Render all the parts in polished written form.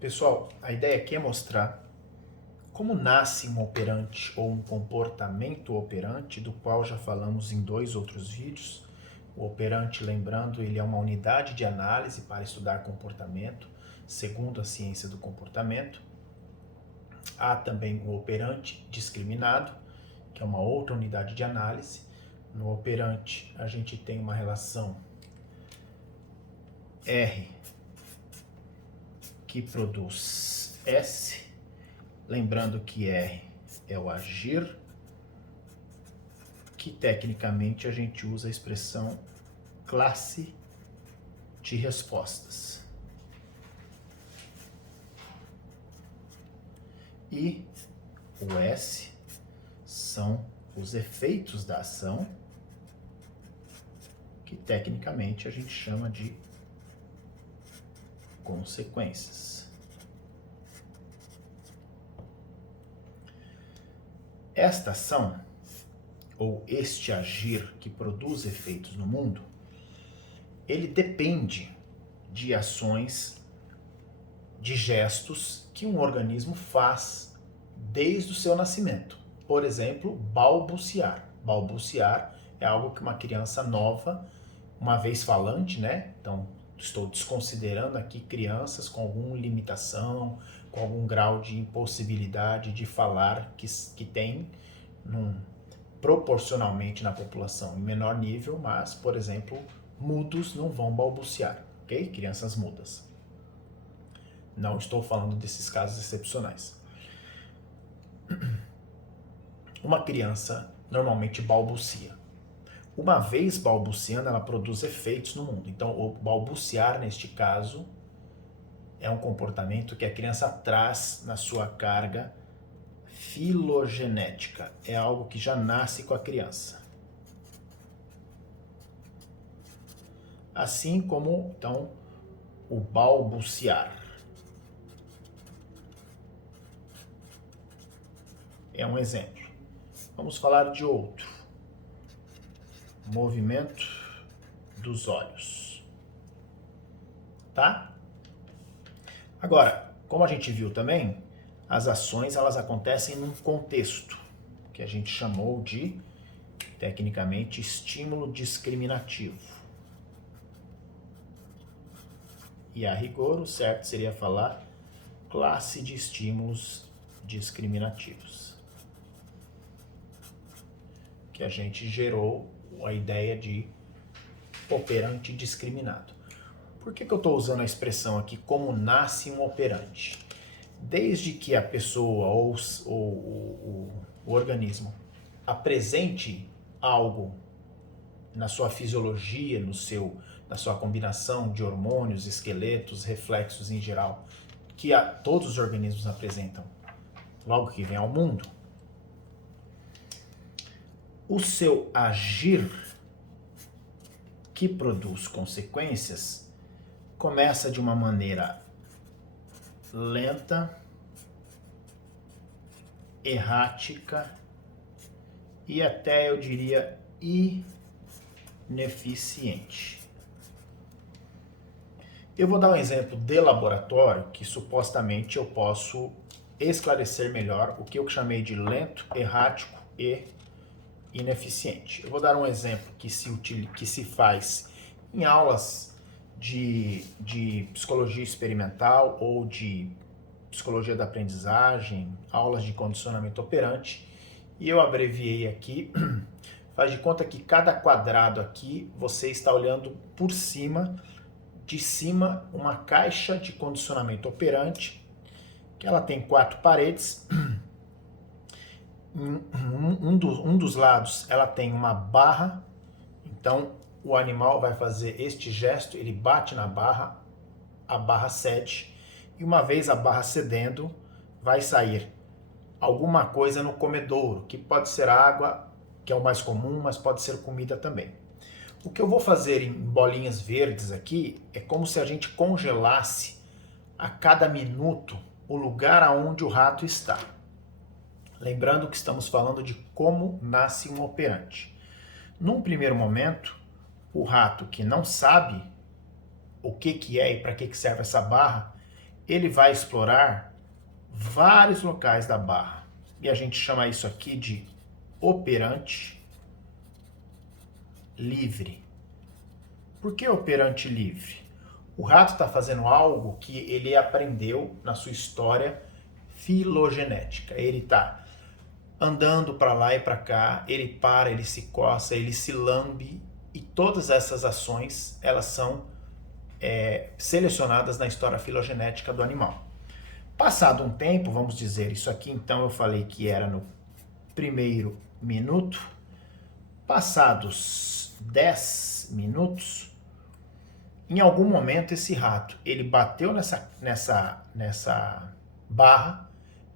Pessoal, a ideia aqui é mostrar como nasce um operante ou um comportamento operante, do qual já falamos em 2 outros vídeos. O operante, lembrando, ele é uma unidade de análise para estudar comportamento, segundo a ciência do comportamento. Há também o operante discriminado, que é uma outra unidade de análise. No operante, a gente tem uma relação R que produz S, lembrando que R é o agir, que tecnicamente a gente usa a expressão classe de respostas. E o S são os efeitos da ação, que tecnicamente a gente chama de consequências. Esta ação, ou este agir que produz efeitos no mundo, ele depende de ações, de gestos que um organismo faz desde o seu nascimento. Por exemplo, balbuciar. Balbuciar é algo que uma criança nova, uma vez falante, né? Então, estou desconsiderando aqui crianças com alguma limitação, com algum grau de impossibilidade de falar que tem proporcionalmente na população em menor nível, mas, por exemplo, mudos não vão balbuciar, ok? Crianças mudas. Não estou falando desses casos excepcionais. Uma criança normalmente balbucia. Uma vez balbuciando, ela produz efeitos no mundo. Então, o balbuciar, neste caso, é um comportamento que a criança traz na sua carga filogenética. É algo que já nasce com a criança. Assim como, então, o balbuciar. É um exemplo. Vamos falar de outro. Movimento dos olhos. Tá? Agora, como a gente viu também, as ações elas acontecem num contexto que a gente chamou de, tecnicamente, estímulo discriminativo. E a rigor, o certo seria falar classe de estímulos discriminativos. Que a gente gerou a ideia de operante discriminado. Por que eu estou usando a expressão aqui como nasce um operante? Desde que a pessoa ou o organismo apresente algo na sua fisiologia, na sua combinação de hormônios, esqueletos, reflexos em geral, que todos os organismos apresentam logo que vem ao mundo, o seu agir, que produz consequências, começa de uma maneira lenta, errática e até, eu diria, ineficiente. Eu vou dar um exemplo de laboratório que supostamente eu posso esclarecer melhor o que eu chamei de lento, errático e ineficiente. Eu vou dar um exemplo que se faz em aulas de psicologia experimental ou de psicologia da aprendizagem, aulas de condicionamento operante, e eu abreviei aqui. Faz de conta que cada quadrado aqui você está olhando por cima, de cima, uma caixa de condicionamento operante, que ela tem 4 paredes. Um dos lados ela tem uma barra, então o animal vai fazer este gesto, ele bate na barra, a barra cede, e uma vez a barra cedendo, vai sair alguma coisa no comedouro, que pode ser água, que é o mais comum, mas pode ser comida também. O que eu vou fazer em bolinhas verdes aqui é como se a gente congelasse a cada minuto o lugar aonde o rato está. Lembrando que estamos falando de como nasce um operante. Num primeiro momento, o rato que não sabe o que é e para que serve essa barra, ele vai explorar vários locais da barra. E a gente chama isso aqui de operante livre. Por que operante livre? O rato está fazendo algo que ele aprendeu na sua história filogenética. Ele está andando para lá e para cá, ele para, ele se coça, ele se lambe, e todas essas ações, elas são selecionadas na história filogenética do animal. Passado um tempo, vamos dizer, isso aqui então eu falei que era no primeiro minuto, passados 10 minutos, em algum momento esse rato, ele bateu nessa barra,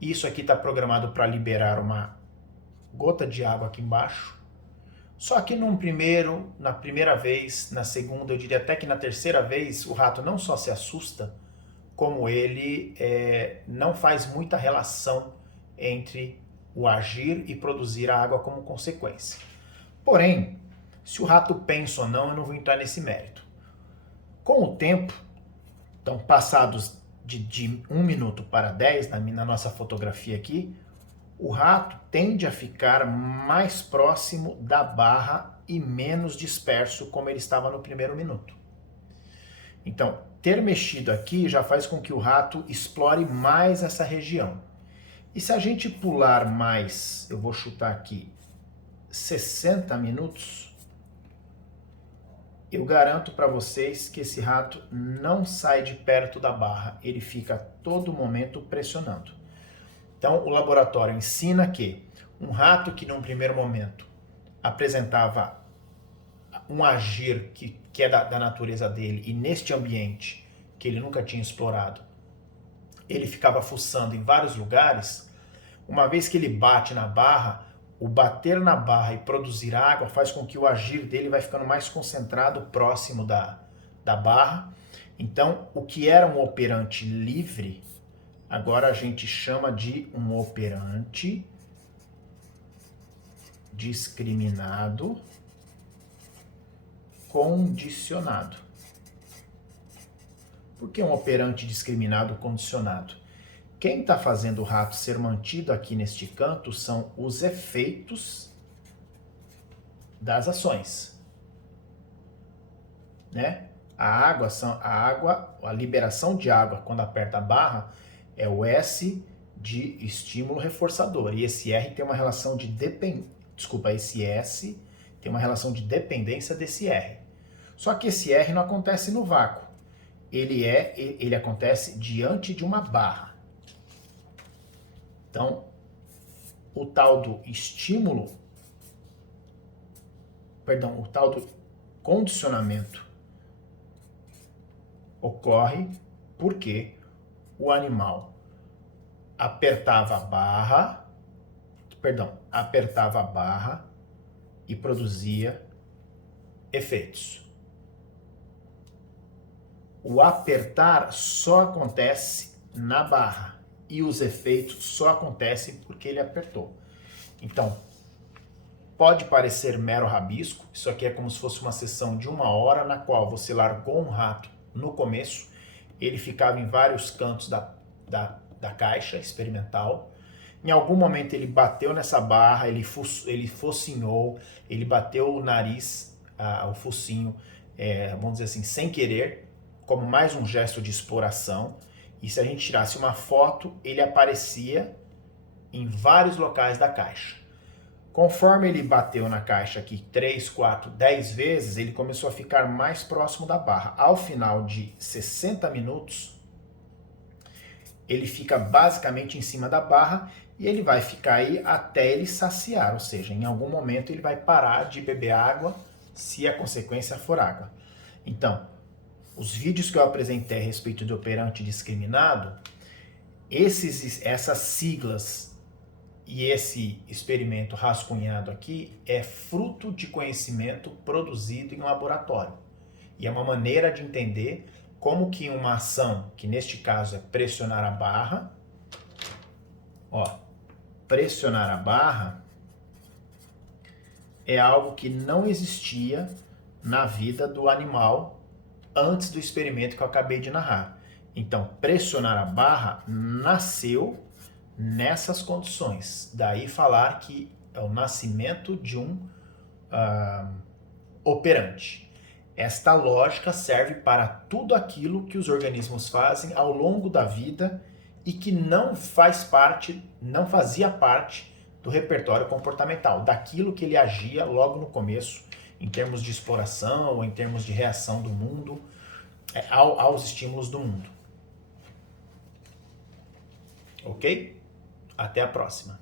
e isso aqui está programado para liberar uma gota de água aqui embaixo. Só que na primeira vez, na segunda, eu diria até que na terceira vez, o rato não só se assusta, como ele não faz muita relação entre o agir e produzir a água como consequência. Porém, se o rato pensa ou não, eu não vou entrar nesse mérito. Com o tempo, então passados de 1 minuto para 10, na nossa fotografia aqui, o rato tende a ficar mais próximo da barra e menos disperso, como ele estava no primeiro minuto. Então, ter mexido aqui já faz com que o rato explore mais essa região. E se a gente pular mais, eu vou chutar aqui, 60 minutos, eu garanto para vocês que esse rato não sai de perto da barra, ele fica a todo momento pressionando. Então, o laboratório ensina que um rato que num primeiro momento apresentava um agir que é da natureza dele, e neste ambiente que ele nunca tinha explorado, ele ficava fuçando em vários lugares. Uma vez que ele bate na barra, o bater na barra e produzir água faz com que o agir dele vai ficando mais concentrado próximo da barra. Então, o que era um operante livre, agora a gente chama de um operante discriminado condicionado. Por que um operante discriminado condicionado? Quem está fazendo o rato ser mantido aqui neste canto são os efeitos das ações, né? A liberação de água quando aperta a barra é o S de estímulo reforçador, e esse R tem uma relação de esse S tem uma relação de dependência desse R. Só que esse R não acontece no vácuo. Ele acontece diante de uma barra. Então, o tal do condicionamento ocorre porque o animal apertava a barra e produzia efeitos. O apertar só acontece na barra e os efeitos só acontecem porque ele apertou. Então, pode parecer mero rabisco, isso aqui é como se fosse uma sessão de 1 hora na qual você largou um rato no começo, ele ficava em vários cantos da caixa experimental. Em algum momento ele bateu nessa barra, ele focinhou, ele bateu o nariz, o focinho, vamos dizer assim, sem querer, como mais um gesto de exploração. E se a gente tirasse uma foto, ele aparecia em vários locais da caixa. Conforme ele bateu na caixa aqui 3, 4, 10 vezes, ele começou a ficar mais próximo da barra. Ao final de 60 minutos, ele fica basicamente em cima da barra e ele vai ficar aí até ele saciar, ou seja, em algum momento ele vai parar de beber água se a consequência for água. Então, os vídeos que eu apresentei a respeito do operante discriminado, essas siglas e esse experimento rascunhado aqui é fruto de conhecimento produzido em laboratório. E é uma maneira de entender como que uma ação, que neste caso é pressionar a barra, pressionar a barra é algo que não existia na vida do animal antes do experimento que eu acabei de narrar. Então, pressionar a barra nasceu nessas condições. Daí falar que é o nascimento de um operante. Esta lógica serve para tudo aquilo que os organismos fazem ao longo da vida e que não fazia parte do repertório comportamental, daquilo que ele agia logo no começo, em termos de exploração ou em termos de reação do mundo aos estímulos do mundo. Ok? Até a próxima.